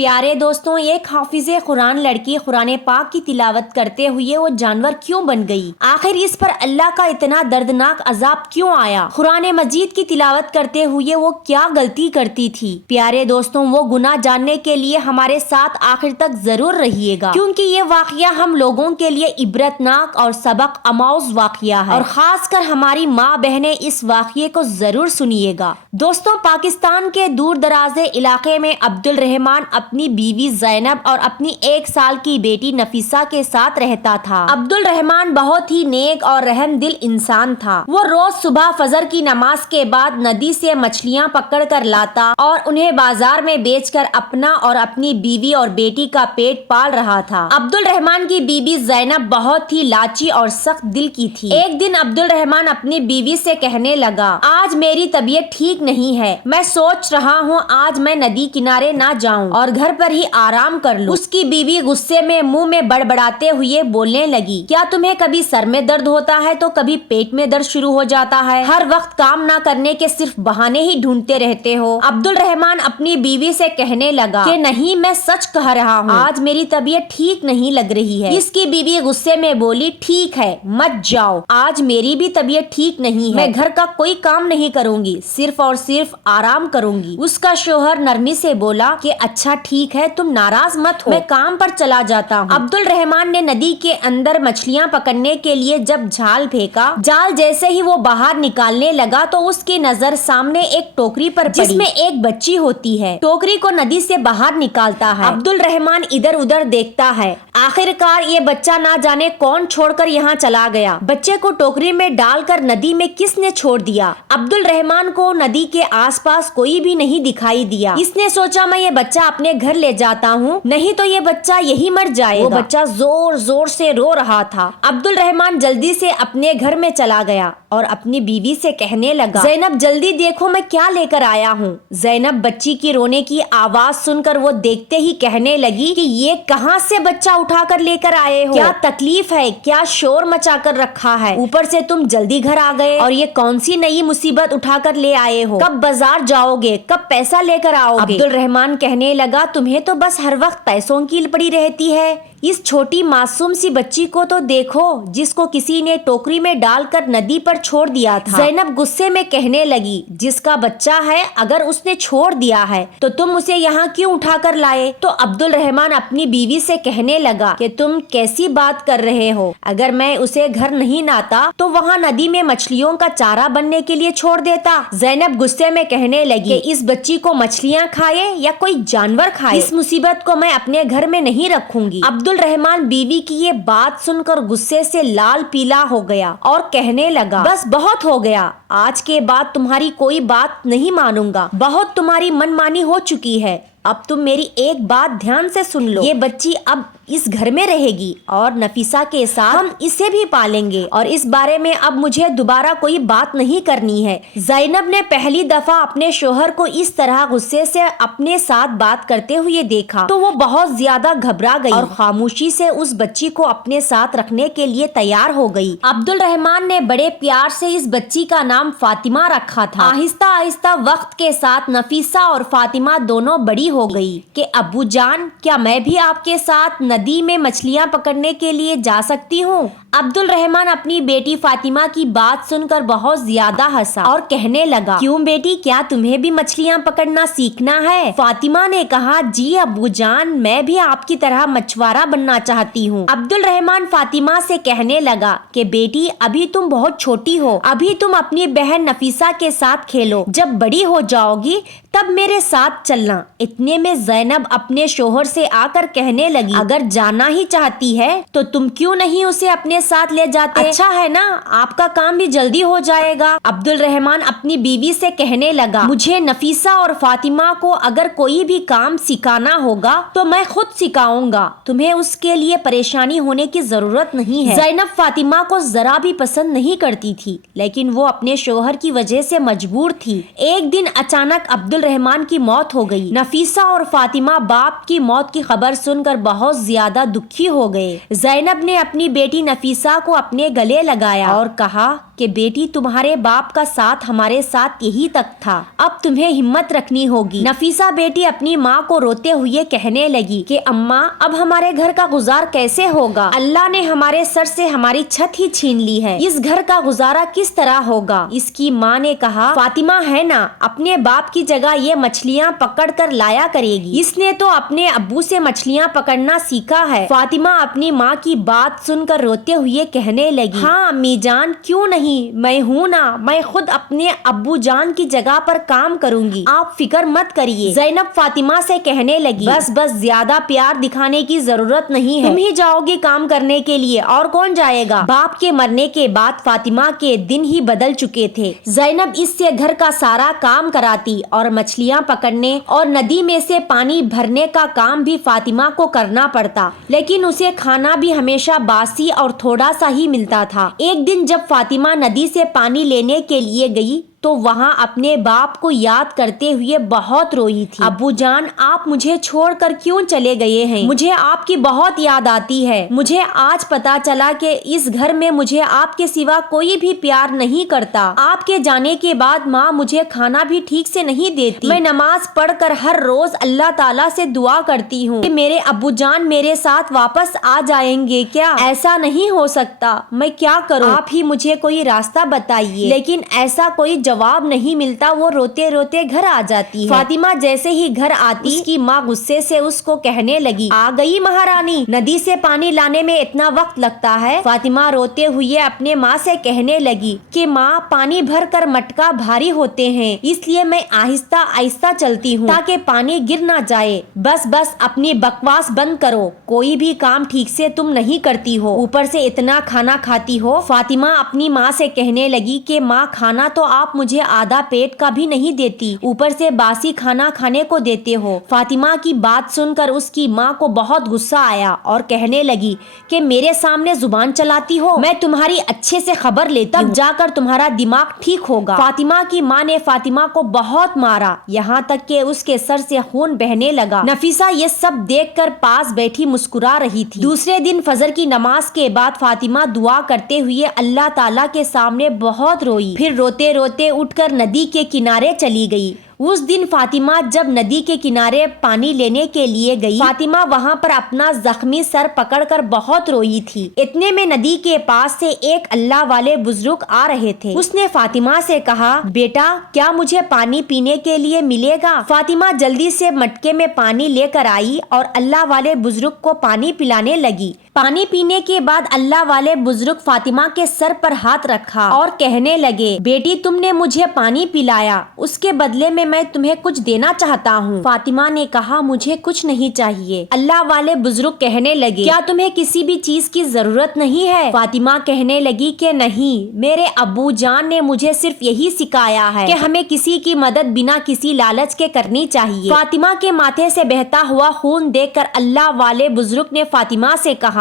پیارے دوستوں، ایک حافظ قرآن لڑکی قرآن پاک کی تلاوت کرتے ہوئے وہ جانور کیوں بن گئی؟ آخر اس پر اللہ کا اتنا دردناک عذاب کیوں آیا؟ قرآن مجید کی تلاوت کرتے ہوئے وہ کیا غلطی کرتی تھی؟ پیارے دوستوں، وہ گناہ جاننے کے لیے ہمارے ساتھ آخر تک ضرور رہیے گا، کیونکہ یہ واقعہ ہم لوگوں کے لیے عبرتناک اور سبق آموز واقعہ ہے، اور خاص کر ہماری ماں بہنیں اس واقعے کو ضرور سنیے گا۔ دوستوں، پاکستان کے دور دراز علاقے میں عبد الرحمان اپنی بیوی زینب اور اپنی 1 سال کی بیٹی نفیسہ کے ساتھ رہتا تھا۔ عبد الرحمان بہت ہی نیک اور رحم دل انسان تھا۔ وہ روز صبح فجر کی نماز کے بعد ندی سے مچھلیاں پکڑ کر لاتا اور انہیں بازار میں بیچ کر اپنا اور اپنی بیوی اور بیٹی کا پیٹ پال رہا تھا۔ عبد الرحمان کی بیوی زینب بہت ہی لاچی اور سخت دل کی تھی۔ ایک دن عبد الرحمان اپنی بیوی سے کہنے لگا، آج میری طبیعت ٹھیک نہیں ہے، میں سوچ رہا ہوں آج میں ندی کنارے نہ جاؤں اور گھر پر ہی آرام کر لوں۔ اس کی بیوی غصے میں منہ میں بڑبڑاتے ہوئے بولنے لگی، کیا تمہیں کبھی سر میں درد ہوتا ہے تو کبھی پیٹ میں درد شروع ہو جاتا ہے؟ ہر وقت کام نہ کرنے کے صرف بہانے ہی ڈھونڈتے رہتے ہو۔ عبد الرحمان اپنی بیوی سے کہنے لگا کہ نہیں، میں سچ کہہ رہا ہوں، آج میری طبیعت ٹھیک نہیں لگ رہی ہے۔ اس کی بیوی غصے میں بولی، ٹھیک ہے، مت جاؤ، آج میری بھی طبیعت ٹھیک نہیں ہے، میں گھر کا کوئی کام نہیں کروں گی، صرف اور صرف آرام کروں گی۔ اس کا شوہر نرمی سے بولا کہ اچھا ٹھیک ہے، تم ناراض مت ہو، میں کام پر چلا جاتا ہوں۔ عبد الرحمان نے ندی کے اندر مچھلیاں پکڑنے کے لیے جب جال پھینکا، جال جیسے ہی وہ باہر نکالنے لگا تو اس کی نظر سامنے ایک ٹوکری پر پڑی جس میں ایک بچی ہوتی ہے۔ ٹوکری کو ندی سے باہر نکالتا ہے۔ عبد الرحمان ادھر ادھر دیکھتا ہے، آخرکار یہ بچہ نہ جانے کون چھوڑ کر یہاں چلا گیا۔ بچے کو ٹوکری میں ڈال کر ندی میں کس نے چھوڑ دیا؟ عبد الرحمان کو ندی کے آس پاس کوئی بھی نہیں دکھائی دیا۔ اس نے سوچا میں یہ بچہ اپنے گھر لے جاتا ہوں، نہیں تو یہ بچہ یہی مر جائے گا۔ وہ بچہ زور زور سے رو رہا تھا۔ عبد الرحمان جلدی سے اپنے گھر میں چلا گیا اور اپنی بیوی سے کہنے لگا، زینب جلدی دیکھو میں کیا لے کر آیا ہوں۔ زینب بچی کی رونے کی آواز سن کر وہ دیکھتے ہی کہنے لگی کہ یہ کہاں سے بچہ اٹھا کر لے کر آئے ہو؟ کیا تکلیف ہے؟ کیا شور مچا کر رکھا ہے؟ اوپر سے تم جلدی گھر آ گئے اور یہ کون سی نئی مصیبت اٹھا کر لے آئے ہو؟ کب بازار جاؤ گے؟ کب پیسہ لے کر آؤ گے؟ عبد الرحمان کہنے لگا، تمہیں تو بس ہر وقت پیسوں کی پڑی رہتی ہے، اس چھوٹی معصوم سی بچی کو تو دیکھو جس کو کسی نے ٹوکری میں ڈال کر ندی پر چھوڑ دیا تھا۔ زینب غصے میں کہنے لگی، جس کا بچہ ہے اگر اس نے چھوڑ دیا ہے تو تم اسے یہاں کیوں اٹھا کر لائے؟ تو عبد الرحمان اپنی بیوی سے کہنے لگا کہ تم کیسی بات کر رہے ہو، اگر میں اسے گھر نہیں لاتا تو وہاں ندی میں مچھلیوں کا چارہ بننے کے لیے چھوڑ دیتا۔ زینب غصے میں کہنے لگی کہ اس بچی کو مچھلیاں کھائے یا کوئی جانور کھائے، اس مصیبت کو میں اپنے گھر میں نہیں رکھوں گی۔ عبد الرحمان بیوی کی یہ بات سن کر غصے سے لال پیلا ہو گیا اور کہنے لگا، بس بہت ہو گیا، آج کے بعد تمہاری کوئی بات نہیں مانوں گا، بہت تمہاری من مانی ہو چکی ہے، اب تم میری ایک بات دھیان سے سن لو، یہ بچی اب اس گھر میں رہے گی اور نفیسہ کے ساتھ ہم اسے بھی پالیں گے، اور اس بارے میں اب مجھے دوبارہ کوئی بات نہیں کرنی ہے۔ زینب نے پہلی دفعہ اپنے شوہر کو اس طرح غصے سے اپنے ساتھ بات کرتے ہوئے دیکھا تو وہ بہت زیادہ گھبرا گئی اور خاموشی سے اس بچی کو اپنے ساتھ رکھنے کے لیے تیار ہو گئی۔ عبد الرحمان نے بڑے پیار سے اس بچی کا نام فاطمہ رکھا تھا۔ آہستہ آہستہ وقت کے ساتھ نفیسہ اور فاطمہ دونوں بڑی ہو گئی کہ ابو جان، کیا میں بھی آپ کے ساتھ ندی میں مچھلیاں پکڑنے کے لیے جا سکتی ہوں؟ عبد الرحمان اپنی بیٹی فاطمہ کی بات سن کر بہت زیادہ ہنسا اور کہنے لگا، کیوں بیٹی، کیا تمہیں بھی مچھلیاں پکڑنا سیکھنا ہے؟ فاطمہ نے کہا، جی ابو جان، میں بھی آپ کی طرح مچھوارہ بننا چاہتی ہوں۔ عبد الرحمان فاطمہ سے کہنے لگا کہ بیٹی، ابھی تم بہت چھوٹی ہو، ابھی تم اپنی بہن نفیسہ کے ساتھ کھیلو، جب بڑی ہو جاؤ گی تب میرے ساتھ چلنا۔ اتنے میں زینب اپنے شوہر سے آ کر کہنے لگی، اگر جانا ہی چاہتی ہے تو تم کیوں نہیں اسے اپنے ساتھ لے جاتے؟ اچھا ہے نا، آپ کا کام بھی جلدی ہو جائے گا۔ عبد الرحمان اپنی بیوی سے کہنے لگا، مجھے نفیسہ اور فاطمہ کو اگر کوئی بھی کام سکھانا ہوگا تو میں خود سکھاؤں گا، تمہیں اس کے لیے پریشانی ہونے کی ضرورت نہیں ہے۔ زینب فاطمہ کو ذرا بھی پسند نہیں کرتی تھی، لیکن وہ اپنے شوہر کی وجہ سے مجبور تھی۔ ایک دن اچانک عبد الرحمان کی موت ہو گئی۔ نفیسہ اور فاطمہ باپ کی موت کی خبر سن کر بہت زیادہ دکھی ہو گئے۔ زینب نے اپنی بیٹی نفیسہ नफीसा को अपने गले लगाया और कहा कि बेटी तुम्हारे बाप का साथ हमारे साथ यही तक था, अब तुम्हें हिम्मत रखनी होगी। नफीसा बेटी अपनी माँ को रोते हुए कहने लगी कि अम्मा अब हमारे घर का गुजार कैसे होगा, अल्लाह ने हमारे सर से हमारी छत ही छीन ली है, इस घर का गुजारा किस तरह होगा। इसकी माँ ने कहा फातिमा है ना, अपने बाप की जगह ये मछलियाँ पकड़ कर लाया करेगी, इसने तो अपने अब्बू से मछलियाँ पकड़ना सीखा है। फातिमा अपनी माँ की बात सुनकर रोते हुए कहने लगी हाँ अम्मी जान क्यों नहीं, मैं हूँ ना, मैं खुद अपने अब्बू जान की जगह पर काम करूँगी, आप फिक्र मत करिए। ज़ैनब फातिमा से कहने लगी बस ज्यादा प्यार दिखाने की जरूरत नहीं है, तुम ही जाओगी काम करने के लिए और कौन जाएगा। बाप के मरने के बाद फातिमा के दिन ही बदल चुके थे। ज़ैनब इससे घर का सारा काम कराती और मछलियाँ पकड़ने और नदी में से पानी भरने का काम भी फातिमा को करना पड़ता, लेकिन उसे खाना भी हमेशा बासी और थोड़ा सा ही मिलता था। एक दिन जब फातिमा नदी से पानी लेने के लिए गई तो वहाँ अपने बाप को याद करते हुए बहुत रोई थी। अब्बू जान आप मुझे छोड़कर क्यों चले गए हैं, मुझे आपकी बहुत याद आती है। मुझे आज पता चला कि इस घर में मुझे आपके सिवा कोई भी प्यार नहीं करता। आपके जाने के बाद माँ मुझे खाना भी ठीक से नहीं देती। मैं नमाज पढ़कर हर रोज अल्लाह ताला से दुआ करती हूँ कि मेरे अब्बू जान मेरे साथ वापस आ जाएंगे। क्या ऐसा नहीं हो सकता, मैं क्या करूँ, आप ही मुझे कोई रास्ता बताइए। लेकिन ऐसा कोई जवाब नहीं मिलता, वो रोते रोते घर आ जाती है। फातिमा जैसे ही घर आती उसकी माँ गुस्से से उसको कहने लगी आ गई महारानी, नदी से पानी लाने में इतना वक्त लगता है। फातिमा रोते हुए अपने माँ से कहने लगी कि माँ पानी भर कर मटका भारी होते हैं, इसलिए मैं आहिस्ता आहिस्ता चलती हूँ ताकि पानी गिर ना जाए। बस अपनी बकवास बंद करो, कोई भी काम ठीक से तुम नहीं करती हो, ऊपर से इतना खाना खाती हो। फातिमा अपनी माँ से कहने लगी कि माँ खाना तो आप मुझे आधा पेट का भी नहीं देती, ऊपर से बासी खाना खाने को देते हो। फातिमा की बात सुनकर उसकी माँ को बहुत गुस्सा आया और कहने लगी कि मेरे सामने जुबान चलाती हो, मैं तुम्हारी अच्छे से खबर लेता हूँ, जाकर तुम्हारा दिमाग ठीक होगा। फातिमा की माँ ने फातिमा को बहुत मारा, यहाँ तक कि उसके सर से खून बहने लगा। नफीसा ये सब देखकर पास बैठी मुस्कुरा रही थी। दूसरे दिन फजर की नमाज के बाद फातिमा दुआ करते हुए अल्लाह ताला के सामने बहुत रोई, फिर रोते रोते उठकर नदी के किनारे चली गई। उस दिन फातिमा जब नदी के किनारे पानी लेने के लिए गई, फातिमा वहाँ पर अपना जख्मी सर पकड़कर बहुत रोई थी। इतने में नदी के पास से एक अल्लाह वाले बुजुर्ग आ रहे थे। उसने फातिमा से कहा बेटा क्या मुझे पानी पीने के लिए मिलेगा। फातिमा जल्दी से मटके में पानी लेकर आई और अल्लाह वाले बुजुर्ग को पानी पिलाने लगी। पानी पीने के बाद अल्लाह वाले बुजुर्ग फातिमा के सर पर हाथ रखा और कहने लगे बेटी तुमने मुझे पानी पिलाया, उसके बदले में मैं तुम्हें कुछ देना चाहता हूँ। फातिमा ने कहा मुझे कुछ नहीं चाहिए। अल्लाह वाले बुजुर्ग कहने लगे क्या तुम्हें किसी भी चीज की जरूरत नहीं है। फातिमा कहने लगी कि नहीं, मेरे अब्बू जान ने मुझे सिर्फ यही सिखाया है कि हमें किसी की मदद बिना किसी लालच के करनी चाहिए। फातिमा के माथे से बहता हुआ खून देखकर अल्लाह वाले बुजुर्ग ने फातिमा से कहा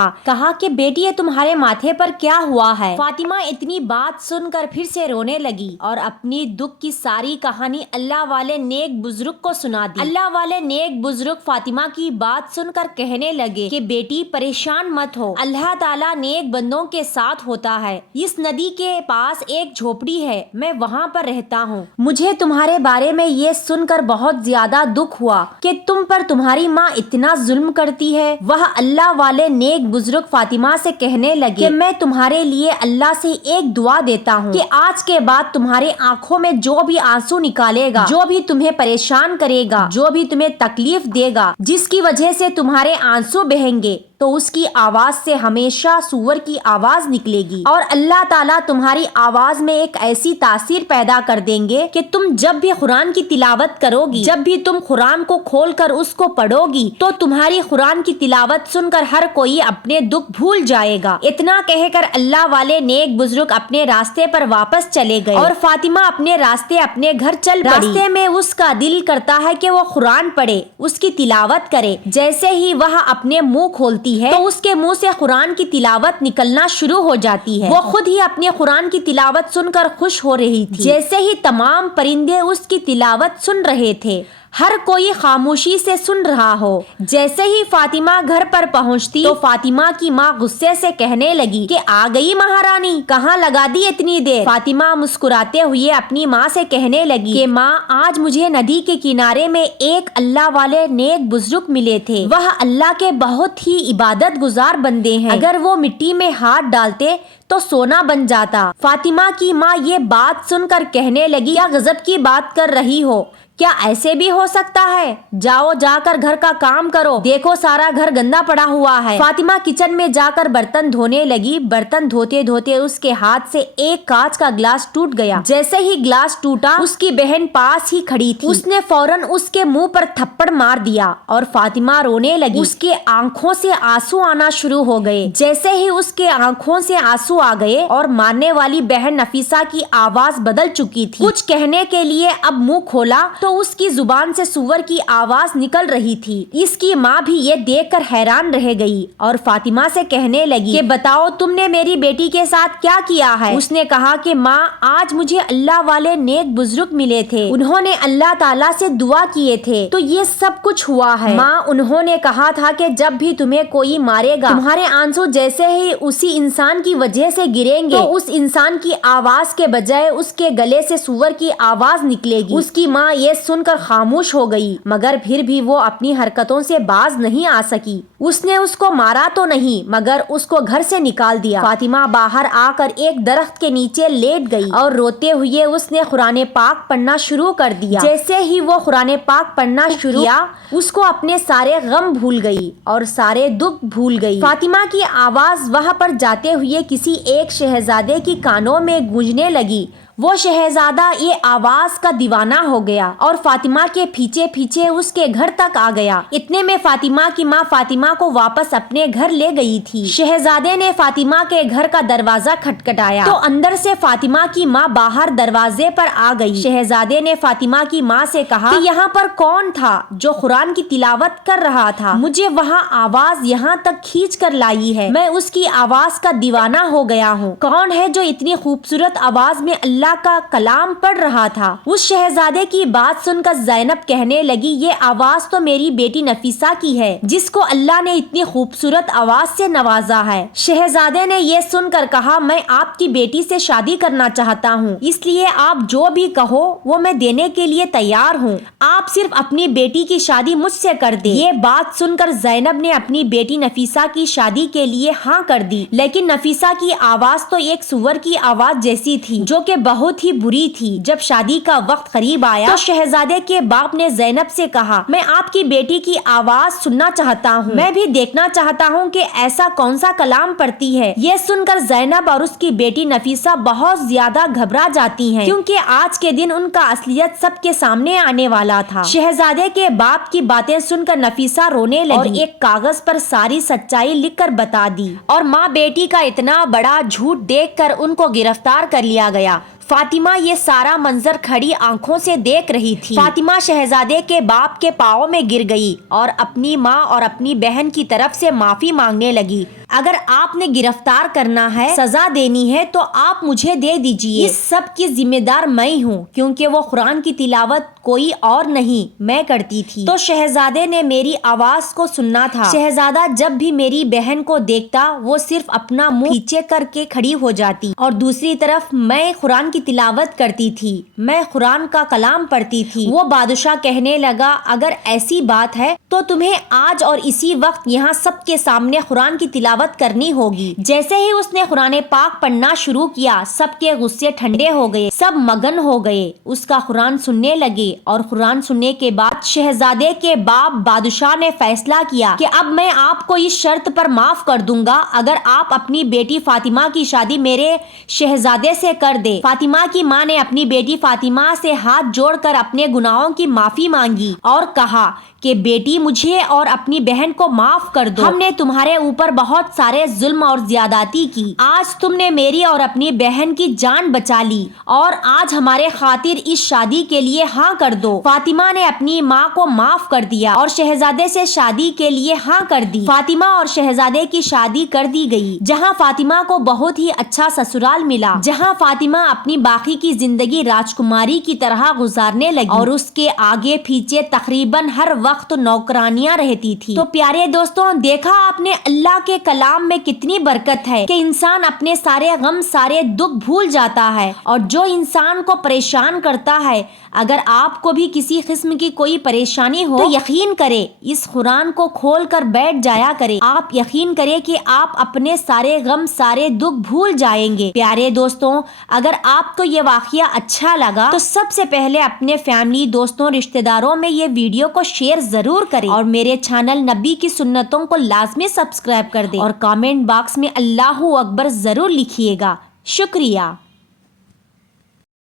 कि बेटी ये तुम्हारे माथे पर क्या हुआ है। फातिमा इतनी बात सुनकर फिर से रोने लगी और अपनी दुख की सारी कहानी अल्लाह वाले नेक बुजुर्ग को सुना दी। अल्लाह वाले नेक बुजुर्ग फातिमा की बात सुनकर कहने लगे कि बेटी परेशान मत हो, अल्लाह ताला नेक बंदों के साथ होता है। इस नदी के पास एक झोपड़ी है, मैं वहाँ पर रहता हूँ। मुझे तुम्हारे बारे में ये सुनकर बहुत ज्यादा दुख हुआ कि तुम पर तुम्हारी माँ इतना जुल्म करती है। वह अल्लाह वाले नेक बुजुर्ग फातिमा से कहने लगे कि मैं तुम्हारे लिए अल्लाह से एक दुआ देता हूँ कि आज के बाद तुम्हारे आंखों में जो भी आंसू निकालेगा, जो भी तुम्हें परेशान करेगा, जो भी तुम्हें तकलीफ देगा, जिसकी वजह से तुम्हारे आंसू बहेंगे, तो उसकी आवाज से हमेशा सूअर की आवाज निकलेगी और अल्लाह ताला तुम्हारी आवाज में एक ऐसी तासीर पैदा कर देंगे कि तुम जब भी कुरान की तिलावत करोगी, जब भी तुम कुरान को खोलकर उसको पढ़ोगी, तो तुम्हारी कुरान की तिलावत सुनकर हर कोई अपने दुख भूल जाएगा। इतना कहकर अल्लाह वाले नेक बुजुर्ग अपने रास्ते पर वापस चले गए और फातिमा अपने रास्ते अपने घर चल पड़ी। रास्ते में उसका दिल करता है कि वो कुरान पढ़े, उसकी तिलावत करे। जैसे ही वह अपने मुंह खोलती है तो उसके मुंह से कुरान की तिलावत निकलना शुरू हो जाती है। वो खुद ही अपने कुरान की तिलावत सुनकर खुश हो रही थी, जैसे ही तमाम परिंदे उसकी तिलावत सुन रहे थे। हर कोई खामोशी से सुन रहा हो। जैसे ही फातिमा घर पर पहुंचती तो फातिमा की माँ गुस्से से कहने लगी कि आ गई महारानी, कहाँ लगा दी इतनी देर। फातिमा मुस्कुराते हुए अपनी माँ से कहने लगी कि माँ, आज मुझे नदी के किनारे में एक अल्लाह वाले नेक बुजुर्ग मिले थे। वह अल्लाह के बहुत ही इबादत गुजार बंदे हैं। अगर वो मिट्टी में हाथ डालते तो सोना बन जाता। फातिमा की माँ ये बात सुनकर कहने लगी, क्या गजब की बात कर रही हो, क्या ऐसे भी हो सकता है? जाओ जाकर घर का काम करो, देखो सारा घर गंदा पड़ा हुआ है। फातिमा किचन में जाकर बर्तन धोने लगी। बर्तन धोते धोते उसके हाथ से एक कांच का ग्लास टूट गया। जैसे ही ग्लास टूटा, उसकी बहन पास ही खड़ी थी। उसने फौरन उसके मुंह पर थप्पड़ मार दिया और फातिमा रोने लगी। उसके आंखों से आंसू आना शुरू हो गए। जैसे ही उसके आंखों से आंसू आ गए और मारने वाली बहन नफीसा की आवाज बदल चुकी थी। कुछ कहने के लिए अब मुंह खोला तो उसकी जुबान से सुअर की आवाज निकल रही थी। इसकी माँ भी ये देखकर हैरान रह गई और फातिमा से कहने लगी कि बताओ तुमने मेरी बेटी के साथ क्या किया है। उसने कहा कि माँ, आज मुझे अल्लाह वाले नेक बुजुर्ग मिले थे, उन्होंने अल्लाह ताला से दुआ किए थे तो ये सब कुछ हुआ है। माँ, उन्होंने कहा था कि जब भी तुम्हें कोई मारेगा, तुम्हारे आंसू जैसे ही उसी इंसान की वजह से गिरेंगे तो उस इंसान की आवाज के बजाय उसके गले से सुअर की आवाज निकलेगी। उसकी माँ ये सुनकर खामोश हो गई, मगर फिर भी वो अपनी हरकतों से बाज नहीं आ सकी। उसने उसको मारा तो नहीं, मगर उसको घर से निकाल दिया। फातिमा बाहर आकर एक दरख्त के नीचे लेट गई और रोते हुए उसने कुरान पाक पढ़ना शुरू कर दिया। जैसे ही वो कुरान पाक पढ़ना शुरू किया, उसको अपने सारे गम भूल गई और सारे दुख भूल गई। फातिमा की आवाज वहां पर जाते हुए किसी एक शहजादे की कानों में गूंजने लगी। वो शहजादा ये आवाज का दीवाना हो गया और फातिमा के पीछे पीछे उसके घर तक आ गया। इतने में फातिमा की माँ फातिमा को वापस अपने घर ले गई थी। शहजादे ने फातिमा के घर का दरवाजा खटखटाया तो अंदर से फातिमा की माँ बाहर दरवाजे पर आ गई। शहजादे ने फातिमा की माँ से कहा कि यहाँ पर कौन था जो कुरान की तिलावत कर रहा था? मुझे वहाँ आवाज यहाँ तक खींच कर लाई है, मैं उसकी आवाज का दीवाना हो गया हूँ। कौन है जो इतनी खूबसूरत आवाज में अल्लाह का कलाम पढ़ रहा था? उस शहजादे की बात सुनकर ज़ैनब कहने लगी, ये आवाज तो मेरी बेटी नफीसा की है, जिसको अल्लाह ने इतनी खूबसूरत आवाज से नवाजा है। शहजादे ने ये सुनकर कहा, मैं आपकी बेटी से शादी करना चाहता हूँ, इसलिए आप जो भी कहो वो मैं देने के लिए तैयार हूँ। आप सिर्फ अपनी बेटी की शादी मुझसे कर दे। ये बात सुनकर ज़ैनब ने अपनी बेटी नफीसा की शादी के लिए हाँ कर दी। लेकिन नफीसा की आवाज तो एक सुअर की आवाज जैसी थी, जो कि बहुत ही बुरी थी। जब शादी का वक्त करीब आया तो शहजादे के बाप ने ज़ैनब से कहा, मैं आपकी बेटी की आवाज सुनना चाहता हूँ, मैं भी देखना चाहता हूँ कि ऐसा कौन सा कलाम पढ़ती है। ये सुनकर ज़ैनब और उसकी बेटी नफीसा बहुत ज्यादा घबरा जाती हैं, क्योंकि आज के दिन उनका असलियत सबके सामने आने वाला था। शहजादे के बाप की बातें सुनकर नफीसा रोने लगी और एक कागज पर सारी सच्चाई लिखकर बता दी और माँ बेटी का इतना बड़ा झूठ देखकर उनको गिरफ्तार कर लिया गया। फातिमा ये सारा मंजर खड़ी आंखों से देख रही थी। फातिमा शहजादे के बाप के पाँव में गिर गई और अपनी माँ और अपनी बहन की तरफ से माफी मांगने लगी। अगर आपने गिरफ्तार करना है, सजा देनी है तो आप मुझे दे दीजिए। इस सब की जिम्मेदार मैं हूँ, क्योंकि वो कुरान की तिलावत कोई और नहीं मैं करती थी, तो शहजादे ने मेरी आवाज को सुनना था। शहजादा जब भी मेरी बहन को देखता वो सिर्फ अपना मुंह पीछे करके खड़ी हो जाती और दूसरी तरफ मैं कुरान की तिलावत करती थी, मैं कुरान का कलाम पढ़ती थी। वो बादशाह कहने लगा, अगर ऐसी बात है तो तुम्हें आज और इसी वक्त यहाँ सबके सामने कुरान की तिलावत करनी होगी। जैसे ही उसने कुरान पाक पढ़ना शुरू किया, सबके गुस्से ठंडे हो गए, सब मगन हो गए, उसका कुरान सुनने लगे। और कुरान सुनने के बाद शहजादे के बाप बादशाह ने फैसला किया कि अब मैं आपको इस शर्त पर माफ कर दूंगा, अगर आप अपनी बेटी फातिमा की शादी मेरे शहजादे से कर दे। फातिमा की माँ ने अपनी बेटी फातिमा से हाथ जोड़कर अपने गुनाहों की माफी मांगी और कहा کہ بیٹی مجھے اور اپنی بہن کو معاف کر دو، ہم نے تمہارے اوپر بہت سارے ظلم اور زیادتی کی، آج تم نے میری اور اپنی بہن کی جان بچا لی اور آج ہمارے خاطر اس شادی کے لیے ہاں کر دو۔ فاطمہ نے اپنی ماں کو معاف کر دیا اور شہزادے سے شادی کے لیے ہاں کر دی۔ فاطمہ اور شہزادے کی شادی کر دی گئی، جہاں فاطمہ کو بہت ہی اچھا سسرال ملا، جہاں فاطمہ اپنی باقی کی زندگی راجکماری کی طرح گزارنے لگی اور اس کے آگے پیچھے تقریباً ہر وقت نوکرانیاں رہتی تھی۔ تو پیارے دوستوں، دیکھا آپ نے اللہ کے کلام میں کتنی برکت ہے کہ انسان اپنے سارے غم سارے دکھ بھول جاتا ہے، اور جو انسان کو پریشان کرتا ہے، اگر آپ کو بھی کسی قسم کی کوئی پریشانی ہو تو یقین کرے اس قرآن کو کھول کر بیٹھ جایا کرے، آپ یقین کرے کہ آپ اپنے سارے غم سارے دکھ بھول جائیں گے۔ پیارے دوستوں، اگر آپ کو یہ واقعہ اچھا لگا تو سب سے پہلے اپنے فیملی، دوستوں، رشتہ داروں میں یہ ویڈیو کو شیئر ضرور کریں اور میرے چینل نبی کی سنتوں کو لازمی سبسکرائب کر دیں اور کامنٹ باکس میں اللہ اکبر ضرور لکھیے گا۔ شکریہ۔